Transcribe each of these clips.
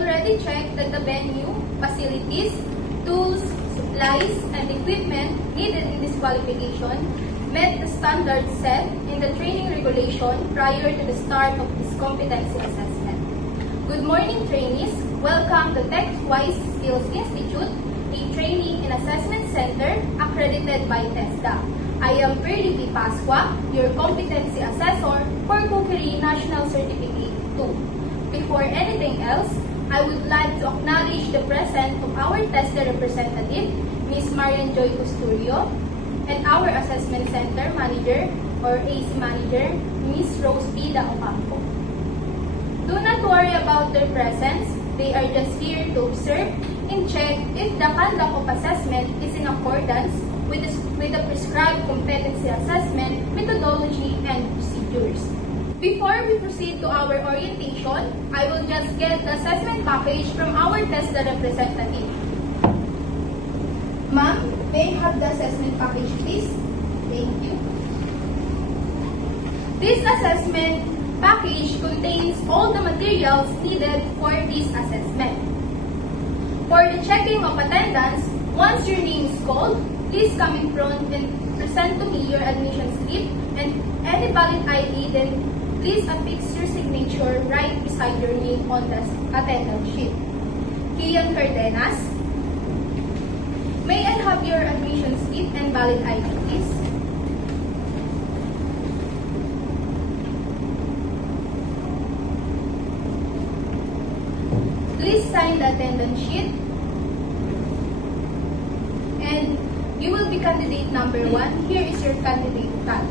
already checked that the venue, facilities, tools, supplies, and equipment needed in this qualification met the standards set in the training regulation prior to the start of this competency assessment. Good morning, trainees. Welcome to TechWise Skills Institute, a training and assessment center accredited by TESDA. I am Perly P. Pasqua, your competency assessor for Cookery National Certificate 2. Before anything else, I would like to acknowledge the presence of our TESDA representative, Ms. Marian Joy Custodio, and our Assessment Center Manager or AC Manager, Ms. Rose Vida Ocampo. Do not worry about their presence. They are just here to observe and check if the conduct of assessment is in accordance with the prescribed competency assessment methodology and procedures. Before we proceed to our orientation, I will just get the assessment package from our TESDA representative. Ma'am, may I have the assessment package, please? Thank you. This assessment package contains all the materials needed for this assessment. For the checking of attendance, once your name is called, please come in front and present to me your admission slip and any valid ID, then please affix your signature right beside your name on the attendance sheet. Kian Cardenas, may I have your admission slip and valid ID, please? Please sign the attendance sheet. And you will be candidate number 1. Here is your candidate tag.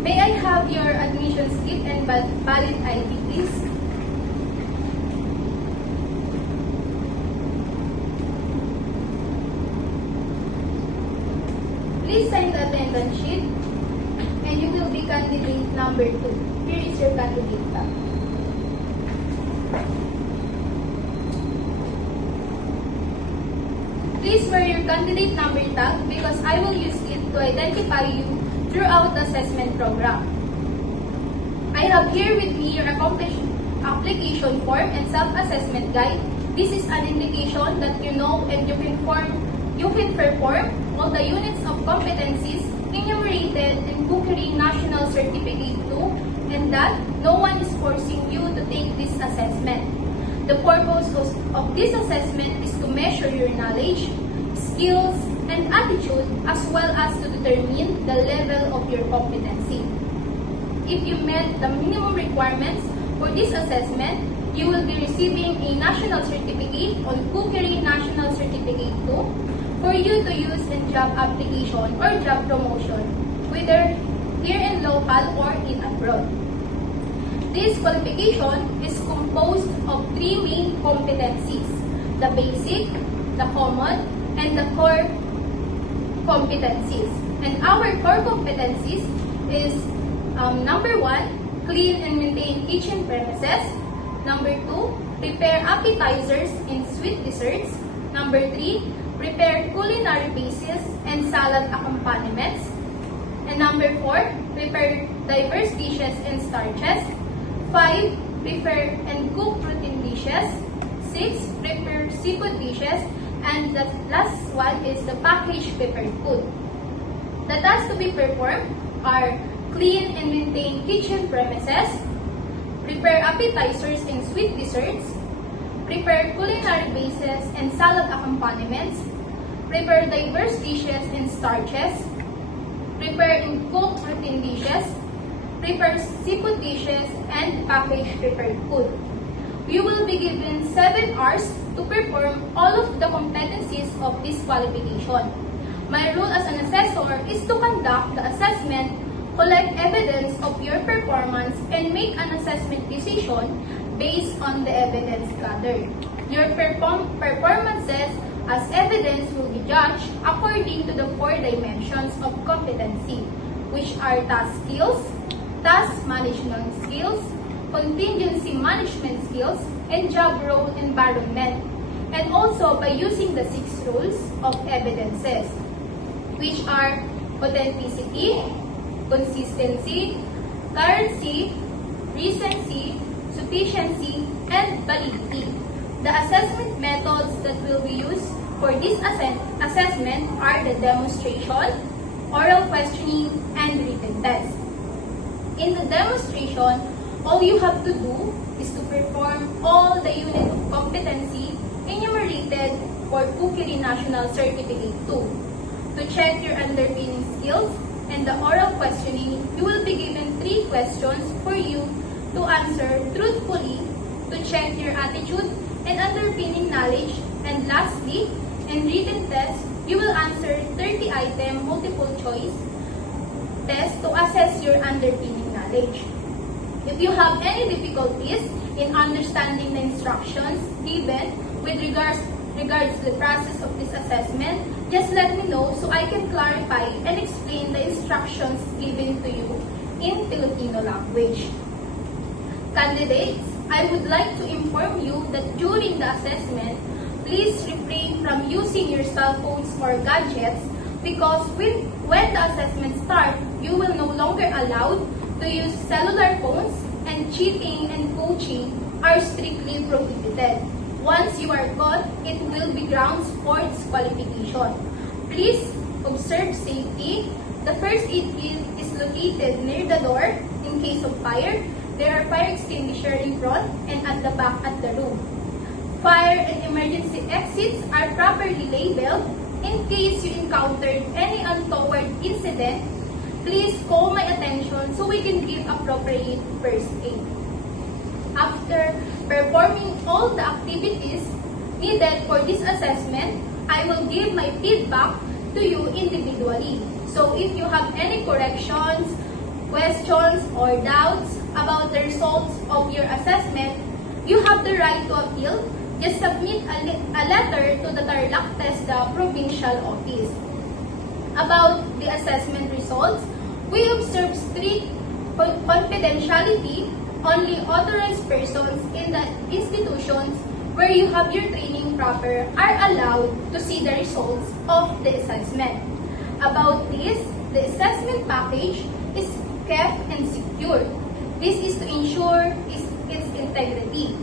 May I have your admission slip and valid ID, please? Please sign the attendance sheet, and you will be candidate number 2. Here is your candidate tag. Please wear your candidate number tag because I will use it to identify you throughout the assessment program. I have here with me your application form and self-assessment guide. This is an indication that you know and you can perform all the units of competencies enumerated in Cookery National Certificate 2 and that no one is forcing you to take this assessment. The purpose of this assessment is to measure your knowledge, skills, and attitude as well as to determine the level of your competency. If you met the minimum requirements for this assessment, you will be receiving a national certificate on Cookery National Certificate 2 for you to use in job application or job promotion, whether here in local or in abroad. This qualification is composed of 3 main competencies: the basic, the common, and the core competencies. And our core competencies is number 1, clean and maintain kitchen premises. Number 2, prepare appetizers and sweet desserts. Number 3, prepare culinary bases and salad accompaniments. And number 4, prepare diverse dishes and starches. 5, prepare and cook protein dishes. 6, prepare seafood dishes. And the last one is the packaged prepared food. The tasks to be performed are clean and maintain kitchen premises, prepare appetizers and sweet desserts, prepare culinary bases and salad accompaniments, prepare diverse dishes and starches, prepare and cook protein dishes, prepare seafood dishes, and package prepared food. You will be given 7 hours to perform all of the competencies of this qualification. My role as an assessor is to conduct the assessment, collect evidence of your performance, and make an assessment decision based on the evidence gathered. Your performances as evidence will be judged according to the 4 dimensions of competency, which are task skills, task management skills, contingency management skills, and job role environment, and also by using the 6 rules of evidences, which are authenticity, consistency, currency, recency, sufficiency, and validity. The assessment methods that will be used for this assessment are the demonstration, oral questioning, and written test. In the demonstration, all you have to do is to perform all the unit of competency enumerated for Kukiri National Certificate 2. To check your underpinning skills and the oral questioning, you will be given 3 questions for you to answer truthfully to check your attitude and underpinning knowledge. And lastly, in written test, you will answer 30-item multiple choice test to assess your underpinning knowledge. If you have any difficulties in understanding the instructions given with regards to the process of this assessment, just let me know so I can clarify and explain the instructions given to you in Filipino language. Candidates, I would like to inform you that during the assessment, please refrain from using your cell phones or gadgets because when the assessment starts, you will no longer allowed to use cellular phones, and cheating and poaching are strictly prohibited. Once you are caught, it will be grounds for disqualification. Please observe safety. The first aid kit is located near the door. In case of fire, there are fire extinguisher in front and at the back at the room. Fire and emergency exits are properly labeled. In case you encountered any untoward incident, please call my attention so we can give appropriate first aid. After performing all the activities needed for this assessment, I will give my feedback to you individually. So if you have any corrections, questions, or doubts about the results of your assessment, you have the right to appeal. Just submit a letter to the Tarlac TESDA Provincial Office. About the assessment results, we observe strict confidentiality. Only authorized persons in the institutions where you have your training proper are allowed to see the results of the assessment. About this, the assessment package is kept and secured. This is to ensure its integrity.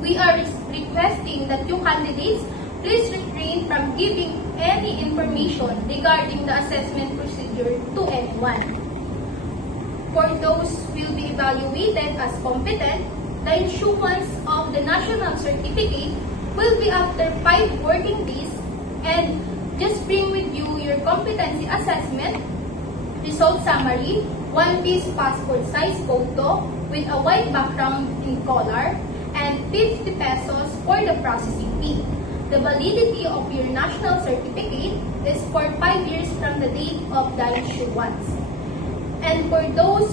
We are requesting that you candidates please refrain from giving any information regarding the assessment procedure to anyone. For those who will be evaluated as competent, the issuance of the national certificate will be after 5 working days, and just bring with you your competency assessment, result summary, 1-piece passport size photo with a white background in color, and 50 pesos for the processing fee. The validity of your national certificate is for 5 years from the date of the issuance. And for those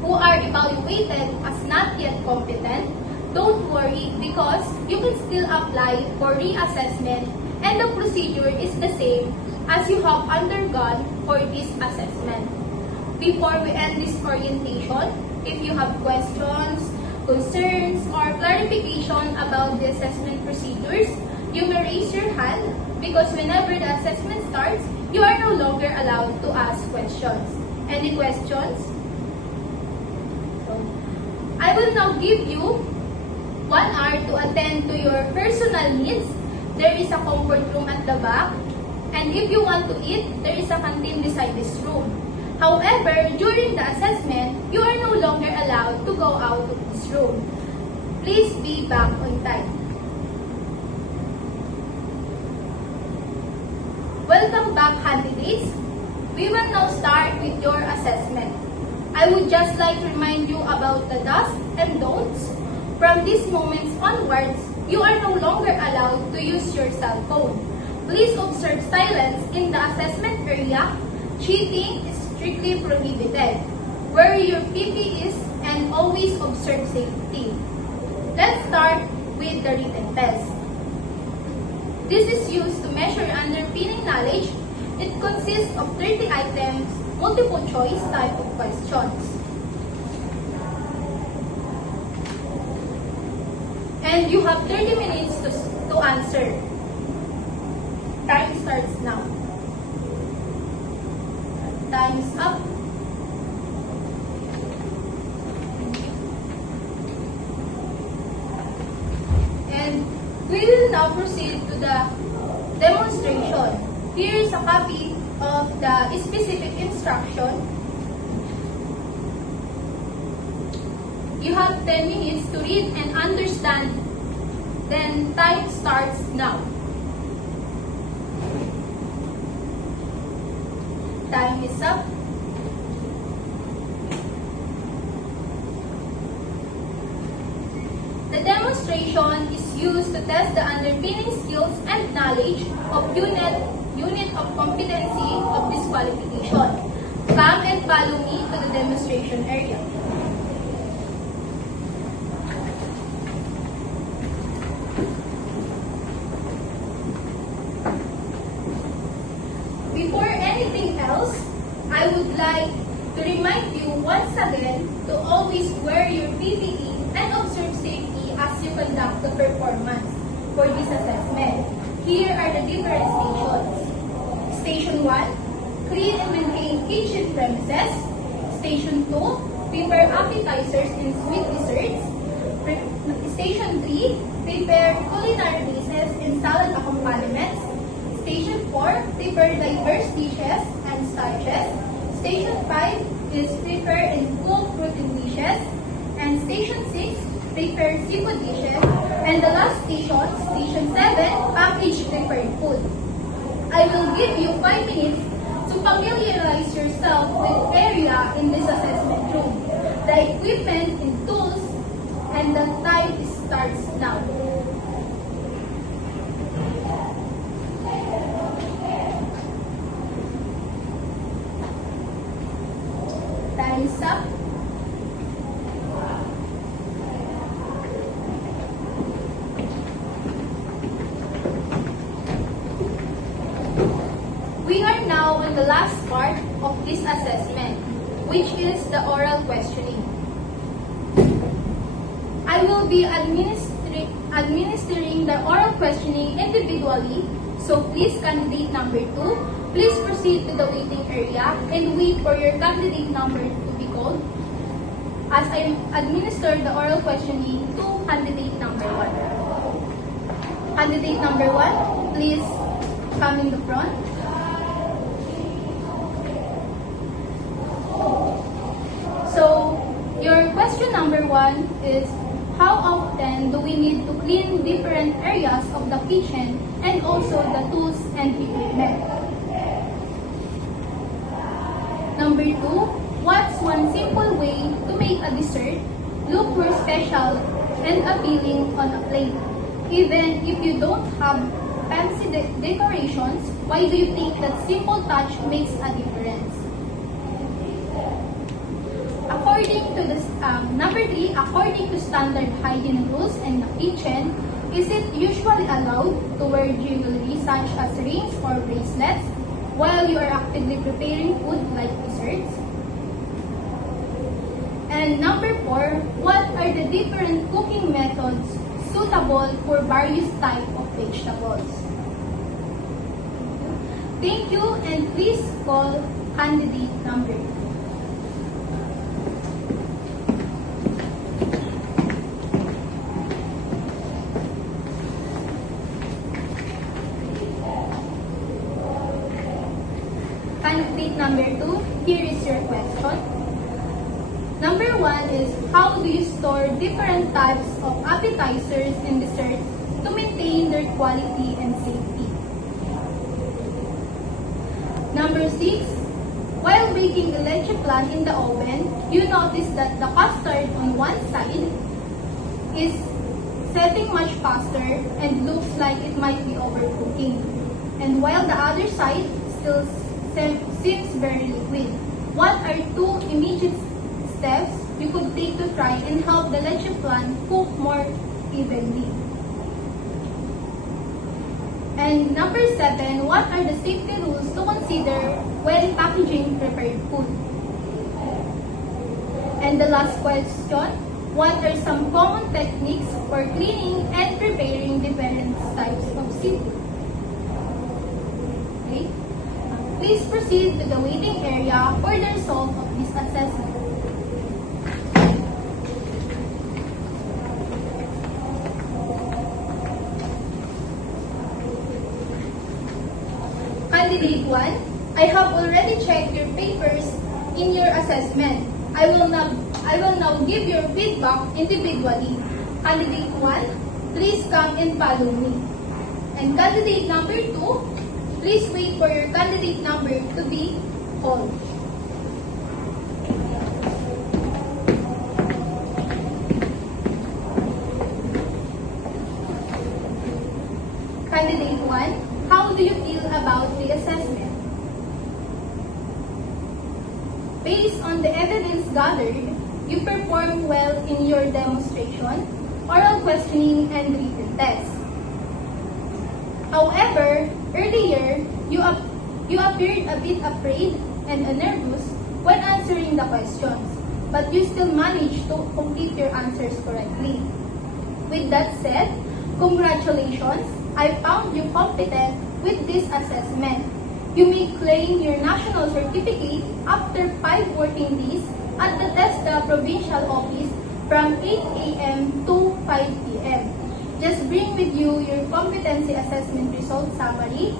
who are evaluated as not yet competent, don't worry because you can still apply for reassessment and the procedure is the same as you have undergone for this assessment. Before we end this orientation, if you have questions, concerns, or clarification about the assessment procedures, you may raise your hand because whenever the assessment starts, you are no longer allowed to ask questions. Any questions? I will now give you 1 hour to attend to your personal needs. There is a comfort room at the back, and if you want to eat, there is a canteen beside this room. However, during the assessment, you are no longer allowed to go out of this room. Please be back on time. Welcome back, candidates. We will now start with your assessment. I would just like to remind you about the do's and don'ts. From these moments onwards, you are no longer allowed to use your cell phone. Please observe silence in the assessment area. Cheating is strictly prohibited. Wear your PPEs and always observe safety. Let's start with the written test. This is used to measure underpinning knowledge. It consists of 30 items, multiple choice type of questions. And you have 30 minutes to answer. Time starts now. Time's up. now proceed to the demonstration. Here is a copy of the specific instruction. You have 10 minutes to read and understand. Then time starts now. Time is up. The demonstration is used to test the underpinning skills and knowledge of unit of competency of this qualification. Come and follow me to the demonstration area. Before anything else, I would like to remind you once again to always wear your PPE and observe safety as you conduct the performance for this assessment. Here are the different stations. Station 1, clean and maintain kitchen premises. Station 2, prepare appetizers and sweet desserts. Station 3, prepare culinary bases and salad accompaniments. Station 4, prepare diverse dishes and starches. Station 5 is prepare and cook protein dishes. And Station 6, prepare seafood dishes. And the last station, Station 7, package prepared food. I will give you 5 minutes to familiarize yourself with area in this assessment room, the equipment and tools, and the time starts now. Time is up. We are now on the last part of this assessment, which is the oral questioning. I will be administering the oral questioning individually, so please candidate number 2, please proceed to the waiting area and wait for your candidate number to be called as I administer the oral questioning to candidate number 1. Candidate number 1, please come in the front. So, your question number 1 is, how often do we need to clean different areas of the kitchen and also the tools and equipment? Number 2, what's one simple way to make a dessert look more special and appealing on a plate? Even if you don't have fancy decorations, why do you think that simple touch makes a difference? According to this, number 3, according to standard hygiene rules in the kitchen, is it usually allowed to wear jewelry such as rings or bracelets while you are actively preparing food like desserts? And number 4, what are the different cooking methods suitable for various types of vegetables? Thank you, and please call candidate number 2. Candidate number 2, here is your question. Number 1 is, how do you store different types of appetizers and desserts to maintain their quality and safety? Number 6, while baking the leche flan in the oven, you notice that the custard on one side is setting much faster and looks like it might be overcooking, and while the other side still seems very liquid. What are 2 immediate steps you could take to try and help the leche flan cook more evenly? And number 7, what are the safety rules to consider when packaging prepared food? And the last question, what are some common techniques for cleaning and preparing different types of seafood? Okay. Please proceed to the waiting area for the result of this assessment. Candidate 1, I have already checked your papers in your assessment. I will now give your feedback individually. Candidate 1, please come and follow me. And candidate number 2, please wait for your candidate number to be called. Candidate 1, how do you feel about the assessment? Based on the evidence gathered, you performed well in your demonstration, oral questioning, and written test. However, earlier, you appeared a bit afraid and nervous when answering the questions, but you still managed to complete your answers correctly. With that said, congratulations! I found you competent with this assessment. You may claim your national certificate after 5 working days at the TESDA Provincial Office from 8 a.m. to 5 p.m. Just bring with you your competency assessment result summary,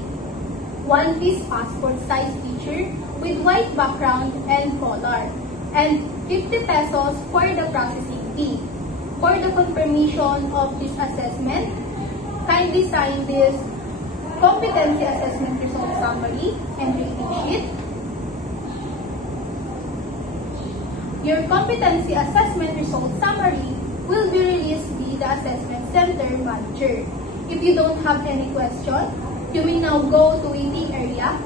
1-piece passport size picture with white background and color, and 50 pesos for the processing fee. For the confirmation of this assessment, kindly sign this competency assessment result summary and rating sheet. Your competency assessment result summary will be released by the assessment center manager. If you don't have any question, you may now go to waiting area.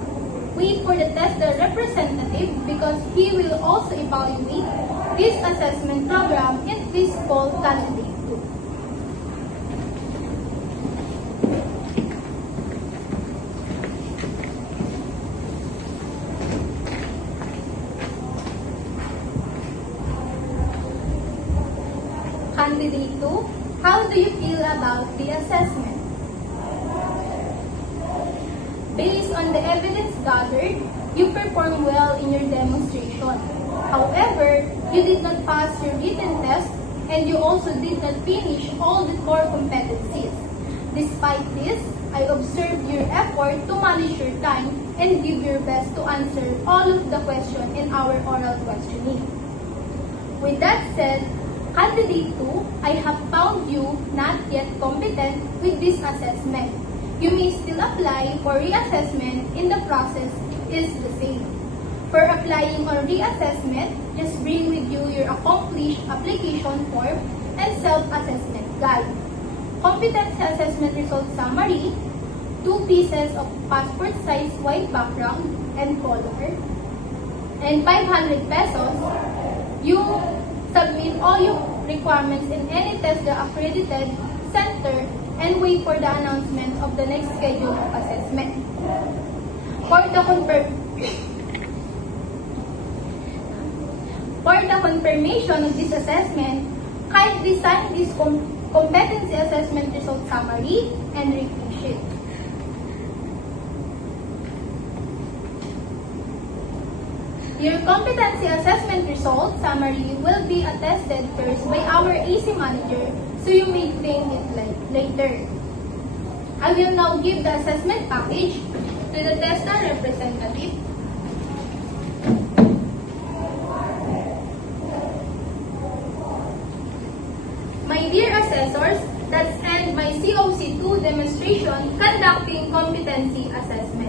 Wait for the TESDA representative because he will also evaluate this assessment program and please call candidate 2. Candidate 2, how do you feel about the assessment? Based on the evidence gathered, you performed well in your demonstration. However, you did not pass your written test and you also did not finish all the core competencies. Despite this, I observed your effort to manage your time and give your best to answer all of the questions in our oral questioning. With that said, Candidate 2, I have found you not yet competent with this assessment. You may still apply for reassessment in the process is the same. For applying or reassessment, just bring with you your accomplished application form and self-assessment guide. Competency assessment result summary, 2 pieces of passport size white background and color, and 500 pesos. You submit all your requirements in any TESDA accredited center and wait for the announcement of the next schedule of assessment. For the confirmation of this assessment, kindly sign this competency assessment result summary and rating sheet. Your competency assessment result summary will be attested first by our AC manager, so you may claim it later. I will now give the assessment package to the TESDA representative. My dear assessors, that's end my COC2 demonstration conducting competency assessment.